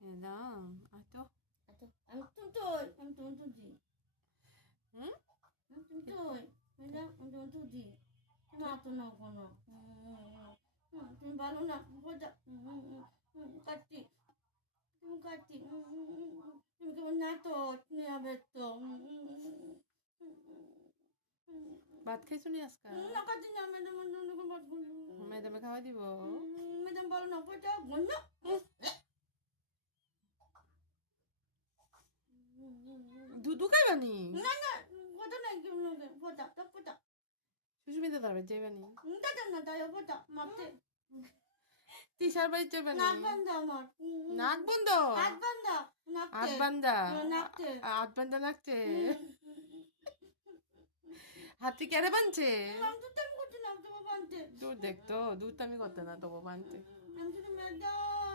Edam. Ato. আমি তুই আমি তোমার তুজি হুম? তুই ম্যাডাম আমি তোমার তুজি না তো না কোনো তুমি ভালো না বোঝা কাটছি তুমি কাটছি তুমি কেমন না তো নেবে তো ভাত খাইছো নি আজকে? না কাটছি না ম্যাডাম ম্যাডামে খাওয়াই দিব? ম্যাডাম ভালো না বোঝা বন্ধ দুধু খাইবানি? না না কথা নাই কেমন ফোটা তো ফোটা সুস্মিতা তার বাড়ি যাইবানি? দাদা না তাই ফোটা মাপতে তিশার বাড়ি যাইবানি? নাক বান্ধা আমার নাক বন্ধ? হাত বান্ধা হাত নাকতে বান্ধা? নাকতে হাত বান্ধা নাকতে? হাতে কেড়ে বানছে? আমি তো টাইম করছি না তোমার বানতে দুধ দেখতো দুধ আমি করতে না তবু বানতে। আমি শুধু ম্যাডাম